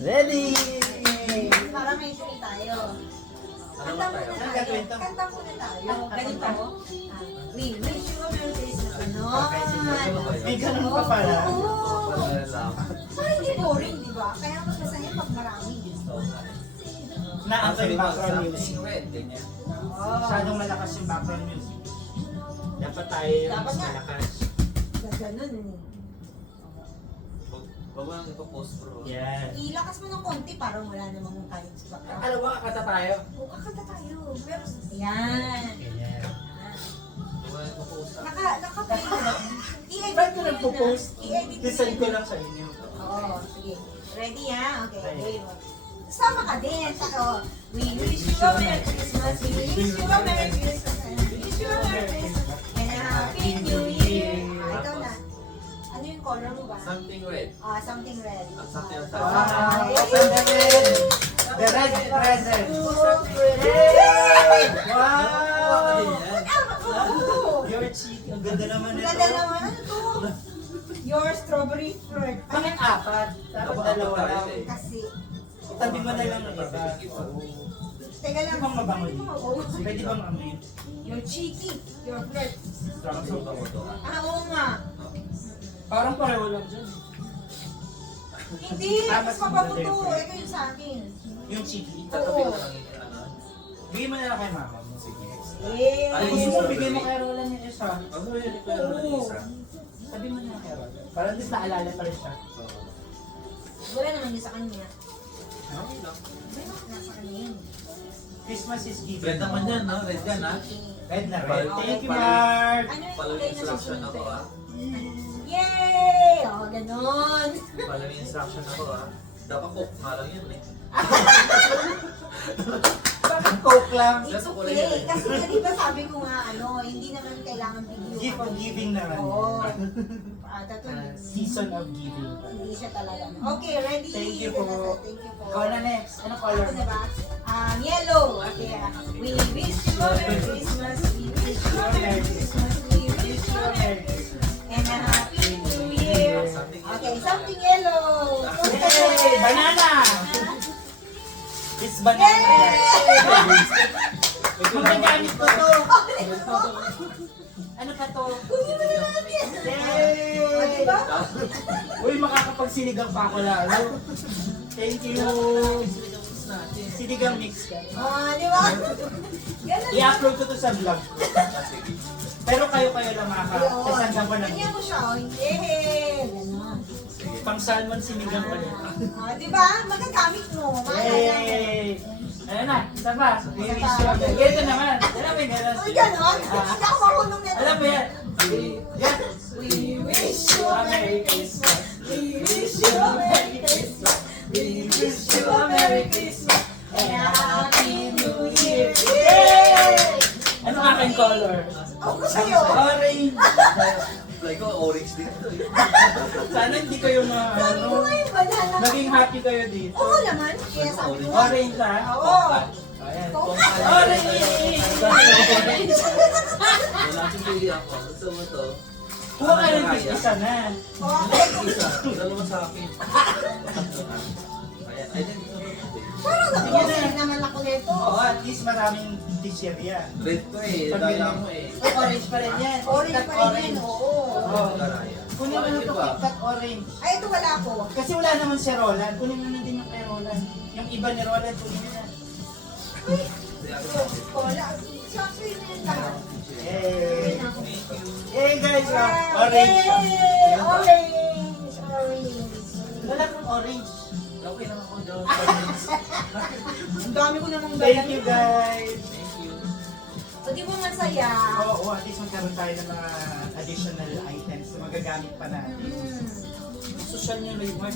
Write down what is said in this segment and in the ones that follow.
Ready! Para may show tayo. Kanta muna tayo. Kanta muna tayo. Ganito. We wish you a Merry Christmas. Ganon. May ganun pa pala. Oo. Para hindi boring, di ba? Kaya mas masaya pag marami. Naantay yung background music. Oo. Masyadong malakas yung background music. Dapat tayo yung Dapat mas nga. malakas. Ganun eh. Huwag mo lang ipopost bro. Yan. Ilakas mo ng konti para wala namang tayo sa background. Alam mo, kakata tayo. Oo, kakanta tayo. Pero, yan. Ganyan. Huwag mo lang ipopost. Naka-play ko lang. I-edit Ba't ko ko yun, nagpo-post? I-edit ko Design ko yun. lang sa inyo. Oo, sige. Ready ha? Okay, Ready. game. Sama ka din. Ako, we wish you a Merry Christmas. We wish you a Merry Christmas. We wish you a Merry Christmas. And a Happy New Year. Ikaw na. Ano yung color mo ba? Something red. Something red. Something red. Wow! Open the red! The red present! Wow! Your cheek. Ang ganda naman Ang ito. ganda naman. Ano to? Your strawberry fruit. Bakit apat? Dapat dalawa lang. Kasi, Itabi mo na lang ng iba. teka lang. Pwede bang mabango Pwede yun? bang mabango? Pwede bang amoy? Your cheeky. Your flirt. Magsuka mo to. Oo nga. Parang pareho lang dyan. Hindi. Mas Mas mapabuto. different. Ito yung sa akin. Yung cheeky. Tatabi ko lang yung ano. Bigay mo na lang kay mama mo. Sige. Yeah. Ay, Gusto mo, strawberry. bigay mo kay Roland yung isa. Huwag mo rin ito yung ano isa. Sabi mo na kay Roland. Para at least naalala pa rin siya. Wala naman yun sa kanya. Okay lang. Nasa kanya yun. Christmas is given. Red naman yan, no? Red yan, ha? Red na red. Follow- Thank you, follow- Mark. Ano yung Follow kulay yung na instruction susunod ako, eh? ha? Yay! O, ganon. Follow yung instruction ako, ha? Dapat cook nga lang yan, eh. Bakit Coke lang? It's okay. Kasi nga, di ba sabi ko nga, hindi naman kailangan video. Gift of giving naman. Oo. Tato, Season of giving. hindi siya talaga. Okay, ready? Thank you po. Thank you po. Ikaw na next. Ano color? Ako na ba? Yellow. Okay. We wish you a Merry Christmas. We wish you a Merry Christmas. We wish you a Merry Christmas. And a Happy New Year. Okay, something yellow. Yay! Banana! It's banana. Magagamit ko to. Ano pa to? Kunin mo na natin. O, Yay! diba? Uy, makakapagsinigang pa ako lalo. Thank you. Sinigang mix ka. Di ba? Ganun. I-upload ko to sa vlog ko. Pero kayo-kayo lang makakasanggang ko na. Ganyan mo siya. Yay! Ganon. Pang salmon sinigang ko na. Di ba? Magagamit mo. Yay! Ayan na, isa pa. We wish you a Merry. Ito naman. Alam mo yung gano'n? Uy, ganon? Hindi ako marunong nito. Alam mo yan? Yan. We wish you a Merry Christmas. We wish you a Merry Christmas. We wish you a Merry Christmas. And a Happy New Year. Yay! Ano aking color? Ako sa'yo. Orange. Like ko, orange dito, eh. Sana hindi kayo Sabi ko nga yung banana. naging happy kayo dito. Oo naman. Kaya sabi ko nga. Orange ha? Oo. Ayan. Orange. Wala akong pili ako. Gusto mo to? Kuha ka ng isa na. Okay. Isa. Dalawa sa akin. Ayan. Ay, din. Parang nag-grocery naman ako nito. Oo, at least maraming t-shirt yan. Red ko, eh. Dala mo, eh. Orange pa rin yan. Orange Cut pa rin orange. yan. Oo. Oo. Garaya. Kunin mo na ito, cut orange. Ay, ito wala ako. Kasi wala naman si Roland. Kunin mo na din yung kay Roland. Yung iba ni Roland, kunin mo na. Wala. Actually, na yun lahat. Yay! Thank you. Yay guys! Orange. Yay! Orange! Orange! Wala kang orange. Okay lang ako dyan. Ang dami ko namang Thank you guys! Thank you. So, di ba masaya? Oo, at least magkaroon tayo ng mga additional items na magagamit pa natin. Social niya may mark,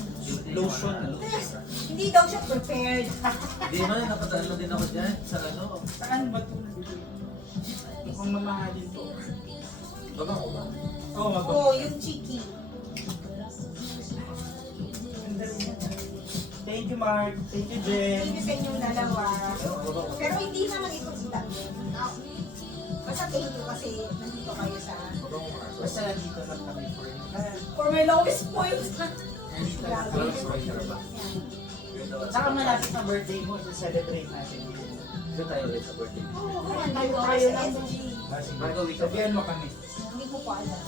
lotion. Hindi daw siya prepared. Hindi man, napadaan lang din ako dyan. Sa ano. Saan ba ito? Mukhang mamahalin to. Baba ko ba? Oo, mabago. Oo, yung cheeky. Thank you Mark. Thank you Jen. Thank you sa inyong dalawa. Pero hindi naman ito kita. Basta thank you kasi nandito kayo sa... Basta dito lang kami for you. For my lowest point. Lowest point ka ba? Yan. Saka malapit na birthday mo, celebrate natin. Doon tayo ulit sa birthday. Oo, Tayo nandito ako tayo sa lang. SG. Bago week Sabihan mo kami. Hindi ko pa alam.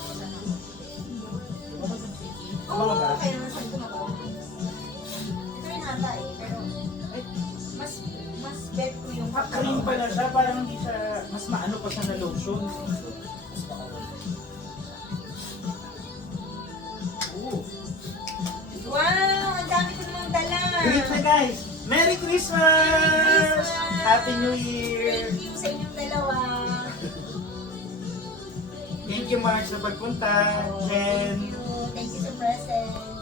Ano Oo, ba? kaya naman sabi ko magawa. Ito rin ata eh, pero mas bet ko yung Cream pala siya, parang hindi siya, mas maano pa siya na lotion. Oo. Wow, ang dami ko namang dala. Great na guys! Merry Christmas! Merry Christmas! Happy New Year! Thank you sa inyong dalawa. Thank you Mark sa pagpunta. Oh, Jen. Thank you sa present.